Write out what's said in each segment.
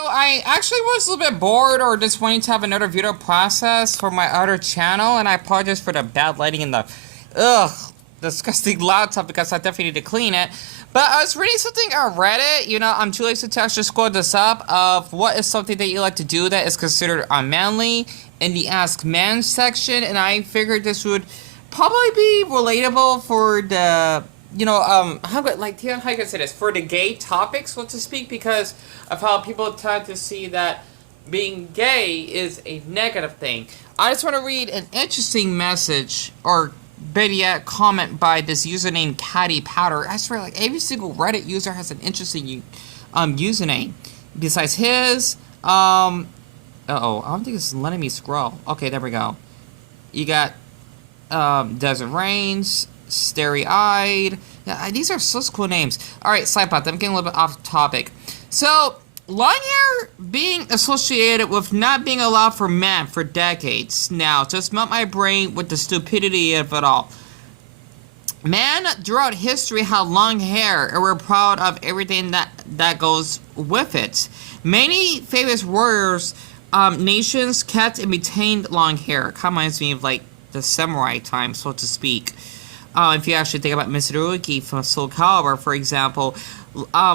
So I actually was a little bit bored or just wanting to have another video process for my other channel, and I apologize for the bad lighting and the ugh disgusting laptop because I definitely need to clean it. But I was reading something on Reddit, I'm too lazy to actually scroll this up, of what is something that you like to do that is considered unmanly in the Ask Men section, and I figured this would probably be relatable for the how you can say this, for the gay topic, so to speak, because of how people tend to see that being gay is a negative thing. I just want to read an interesting message, or better yet, comment by this user named Caddy Powder. I swear, like, every single Reddit user has an interesting username besides his. I don't think it's letting me scroll. Okay, there we go. You got Desert Rains, Starry Eyed. Yeah, these are such cool names. Alright, sidepod, I'm getting a little bit off topic. So, long hair being associated with not being allowed for men for decades now just melt my brain with the stupidity of it all. Men throughout history had long hair and were proud of everything that goes with it. Many famous warriors, nations kept and maintained long hair. Kind of reminds me of like the samurai time, so to speak. If you actually think about Mitsurugi from Soul Calibur, for example,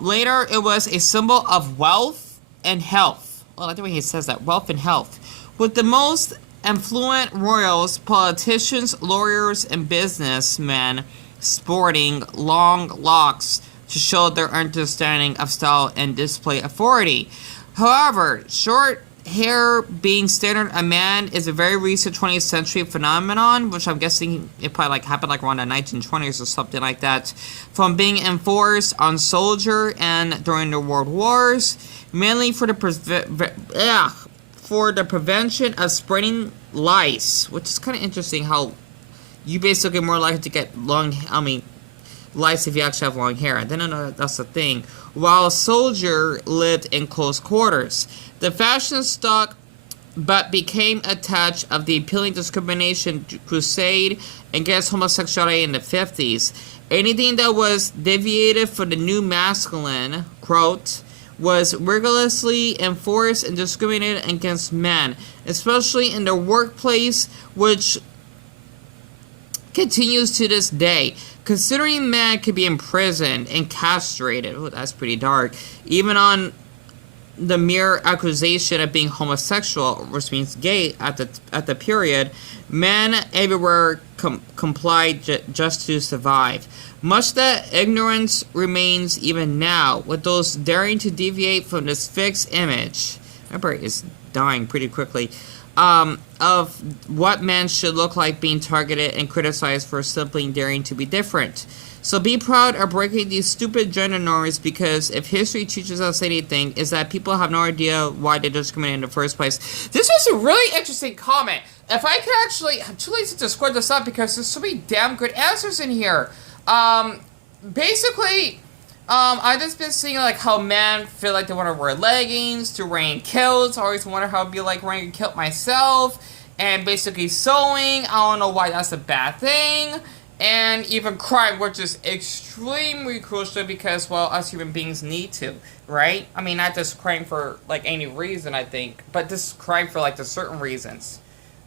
later it was a symbol of wealth and health. Well, I like the way he says that, wealth and health. With the most affluent royals, politicians, lawyers, and businessmen sporting long locks to show their understanding of style and display authority. However, short hair being standard a man is a very recent 20th century phenomenon, which I'm guessing it probably like happened like around the 1920s or something like that, from being enforced on soldier and during the world wars, mainly for the prevention of spreading lice, which is kind of interesting how you basically more likely to get lice if you actually have long hair. I didn't know that's the thing. While a soldier lived in close quarters, the fashion stuck but became attached of the appealing discrimination crusade against homosexuality in the 50s. Anything that was deviated from the new masculine, quote, was rigorously enforced and discriminated against men, especially in the workplace, which continues to this day. Considering man could be imprisoned and castrated, oh, that's pretty dark, even on the mere accusation of being homosexual, which means gay at the period, men everywhere complied just to survive. Much that ignorance remains even now, with those daring to deviate from this fixed image. My brain is dying pretty quickly. Of what men should look like, being targeted and criticized for simply daring to be different. So be proud of breaking these stupid gender norms, because if history teaches us anything, is that people have no idea why they discriminate in the first place. This was a really interesting comment. If I could actually, I'm too lazy to square this up because there's so many damn good answers in here. Basically, I've just been seeing like how men feel like they want to wear leggings to wearing kilts. I always wonder how it'd be like wearing a kilt myself. And basically sewing, I don't know why that's a bad thing. And even crying, which is extremely crucial because, well, us human beings need to, right? I mean, not just crying for, like, any reason, I think, but just crying for, like, the certain reasons.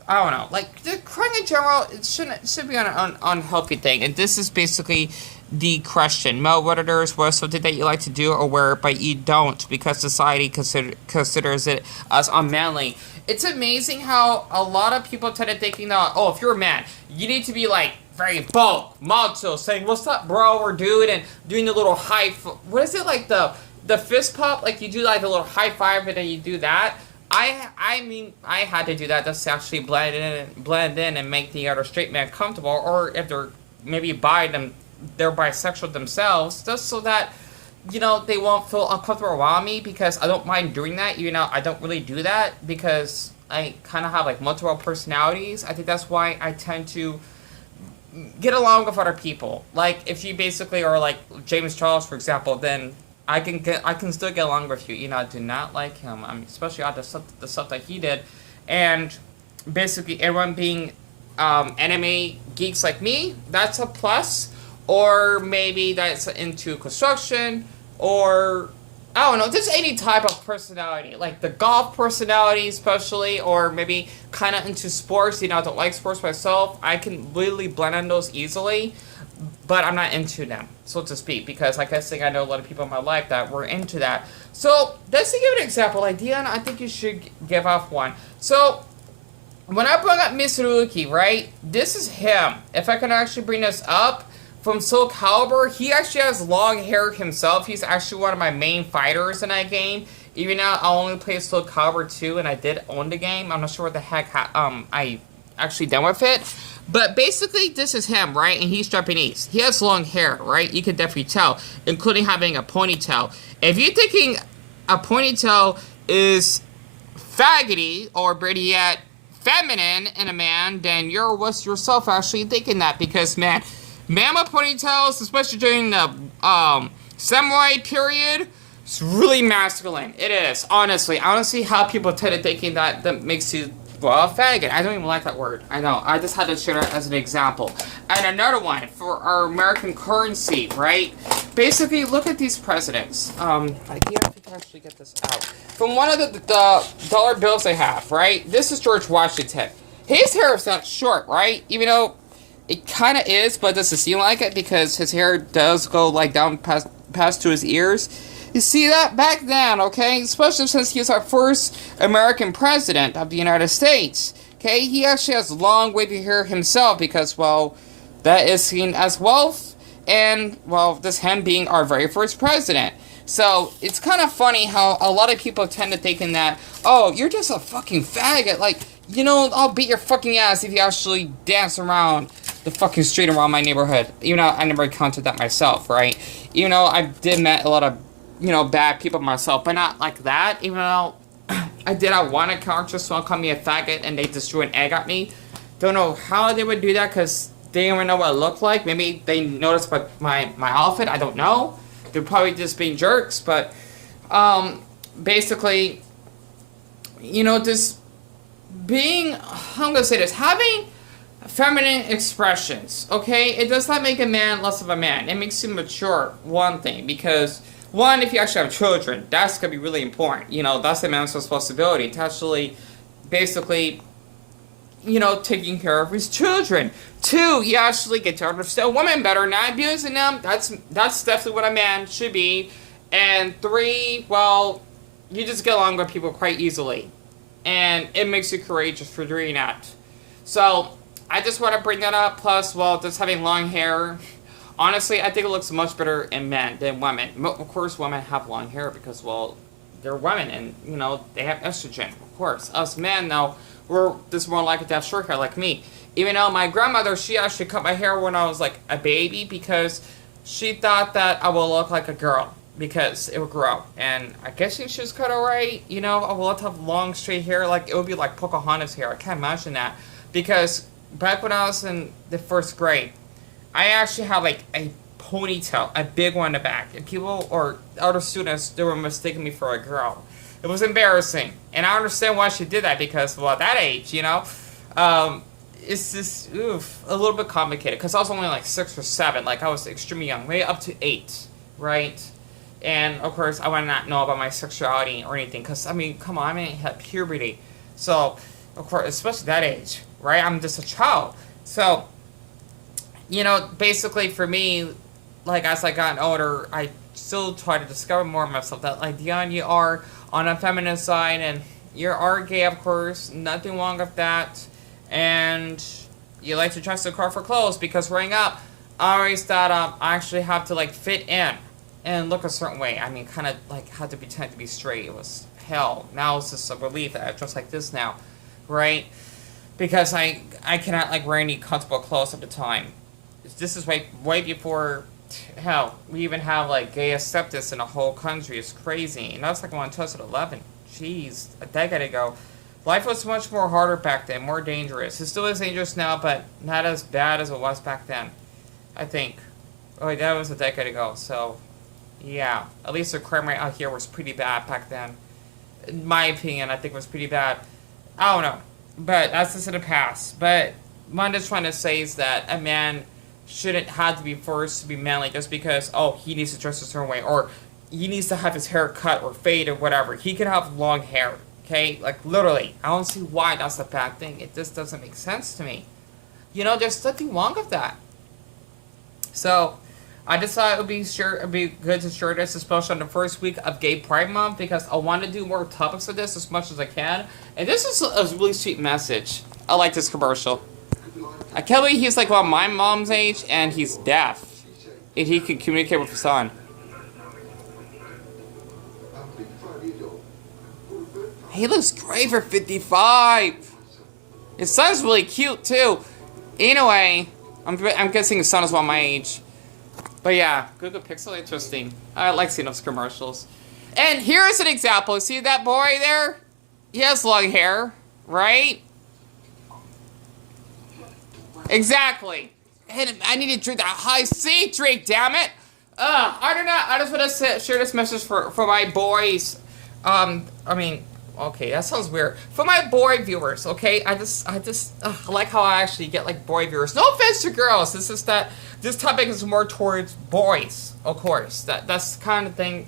I don't know. Like, the crying in general, it should be an unhealthy thing. And this is basically the question. Male Redditors, what is something that you like to do or wear, but you don't because society considers it as unmanly? It's amazing how a lot of people tend to thinking that, oh, if you're a man, you need to be, like, very bold, macho, saying, what's up, bro, or dude, and doing the little what is it, like, the fist pump? Like, you do, like, the little high five, and then you do that. I mean, I had to do that just to actually blend in and make the other straight man comfortable, or if they're maybe they're bisexual themselves, just so that, they won't feel uncomfortable around me, because I don't mind doing that. I don't really do that, because I kind of have, like, multiple personalities. I think that's why I tend to get along with other people. Like, if you basically are like James Charles, for example, then I can still get along with you. I do not like him. Especially on the stuff that he did, and basically everyone being anime geeks like me, that's a plus. Or maybe that's into construction, or I don't know, just any type of personality, like the golf personality especially, or maybe kind of into sports. I don't like sports myself. I can really blend on those easily, but I'm not into them, so to speak, because like I think I know a lot of people in my life that were into that. So let's give an example. Like Dion, I think you should give off one. So when I brought up Mitsurugi, right? This is him. If I can actually bring this up, from Soul Calibur, he actually has long hair himself. He's actually one of my main fighters in that game. Even though I only played Soul Calibur 2 and I did own the game, I'm not sure what the heck I actually done with it. But basically, this is him, right? And he's Japanese. He has long hair, right? You can definitely tell, including having a ponytail. If you're thinking a ponytail is faggoty, or better yet, feminine in a man, then you're with yourself actually thinking that, because man ponytails, especially during the samurai period, it's really masculine. It is, honestly. I don't see how people tend to thinking that makes you, well, a faggot. I don't even like that word. I know. I just had to share it as an example. And another one for our American currency, right? Basically, look at these presidents. I can't actually get this out. From one of the dollar bills I have, right? This is George Washington. His hair is not short, right? Even though it kind of is, but it doesn't seem like it because his hair does go like down past to his ears. You see that? Back then, okay? Especially since he was our first American president of the United States. Okay? He actually has long wavy hair himself because, well, that is seen as wealth. And, well, this him being our very first president. So, it's kind of funny how a lot of people tend to thinking that, oh, you're just a fucking faggot. Like, I'll beat your fucking ass if you actually dance around the fucking street around my neighborhood. Even though I never encountered that myself, right? Even though I did met a lot of bad people myself, but not like that. Even though I did have one encounter, someone called me a faggot and they just threw an egg at me. Don't know how they would do that because they didn't even know what I looked like. Maybe they noticed my outfit. I don't know. They're probably just being jerks, but basically, just being, I'm gonna say this, having feminine expressions, okay? It does not make a man less of a man. It makes him mature, one thing, because one, if you actually have children, that's going to be really important. That's the man's responsibility to actually, basically, taking care of his children. Two, you actually get to understand women better, not abusing them. That's definitely what a man should be. And three, well, you just get along with people quite easily. And it makes you courageous for doing that. So, I just want to bring that up. Plus, well, just having long hair. Honestly, I think it looks much better in men than women. Of course, women have long hair because, well, they're women and, they have estrogen. Of course. Us men, though, we're just more likely to have short hair like me. Even though my grandmother, she actually cut my hair when I was, like, a baby because she thought that I would look like a girl because it would grow. And I guess she was cut alright. I would love to have long, straight hair. Like, it would be like Pocahontas hair. I can't imagine that. Because back when I was in the first grade, I actually had like a ponytail, a big one in the back, and people or other students, they were mistaking me for a girl. It was embarrassing, and I understand why she did that because, well, at that age, it's just a little bit complicated because I was only like 6 or 7, like I was extremely young, maybe up to 8, right? And of course, I would not know about my sexuality or anything because come on, I had puberty, so of course, especially that age, right? I'm just a child, so. Basically for me, like, as I got older, I still try to discover more of myself. That, like, Dion, you are on a feminine side, and you are gay, of course. Nothing wrong with that. And you like to dress the car for clothes, because growing up, I always thought I actually have to, like, fit in and look a certain way. Kind of, like, had to pretend to be straight. It was hell. Now it's just a relief that I dress like this now, right? Because I cannot, like, wear any comfortable clothes at the time. This is way before, hell, we even have, like, gay acceptance in the whole country. It's crazy. And that's, like, when 2011. Jeez, a decade ago. Life was much more harder back then, more dangerous. It still is dangerous now, but not as bad as it was back then, I think. Oh, that was a decade ago, so, yeah. At least the crime rate out here was pretty bad back then. In my opinion, I think it was pretty bad. I don't know. But that's just in the past. But what I'm just trying to say is that a man shouldn't have to be forced to be manly just because, oh, he needs to dress a certain way, or he needs to have his hair cut or fade or whatever. He can have long hair, okay? Like, literally. I don't see why that's a bad thing. It just doesn't make sense to me. You know, there's nothing wrong with that. So, I decided it'd be good to share this, especially on the first week of Gay Pride Month, because I want to do more topics of this as much as I can. And this is a really sweet message. I like this commercial. I can't believe he's like about my mom's age and he's deaf. And he can communicate with his son. He looks great for 55. His son's really cute too. Anyway, I'm guessing his son is about my age. But yeah, Google Pixel, interesting. I like seeing those commercials. And here's an example. See that boy there? He has long hair, right? Exactly. And I need to drink that high C drink, damn it. I don't know. I just want to share this message for my boys. Okay, that sounds weird. For my boy viewers, okay? I like how I actually get like boy viewers. No offense to girls. This topic is more towards boys, of course. That's the kind of thing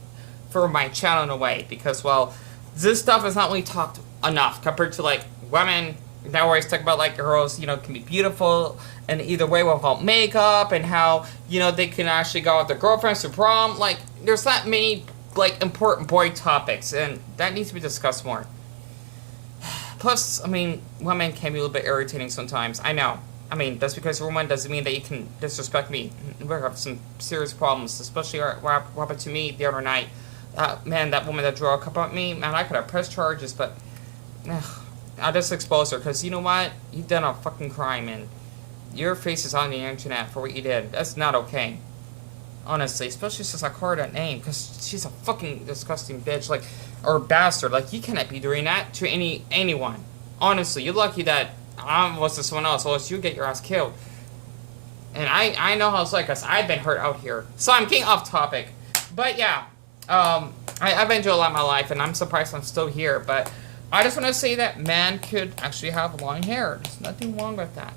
for my channel in a way, because well, this stuff is not really talked enough compared to like women. Now we always talk about like girls, you know, can be beautiful and either way without makeup, and how, you know, they can actually go with their girlfriends to prom. Like, there's not many like important boy topics, and that needs to be discussed more. Plus, I mean, women can be a little bit irritating sometimes. I know. I mean, just because you're a woman doesn't mean that you can disrespect me. We have some serious problems, especially what happened to me the other night. Man, that woman that drew a cup at me, man, I could have pressed charges, but I just exposed her, because you know what? You've done a fucking crime, and your face is on the internet for what you did. That's not okay. Honestly, especially since I called her that name, because she's a fucking disgusting bitch, like, or bastard. Like, you cannot be doing that to anyone. Honestly, you're lucky that I was to someone else, or else you get your ass killed. And I know how it's like, because I've been hurt out here. So I'm getting off topic. But yeah, I've been through a lot in my life, and I'm surprised I'm still here. But I just want to say that man could actually have long hair. There's nothing wrong with that.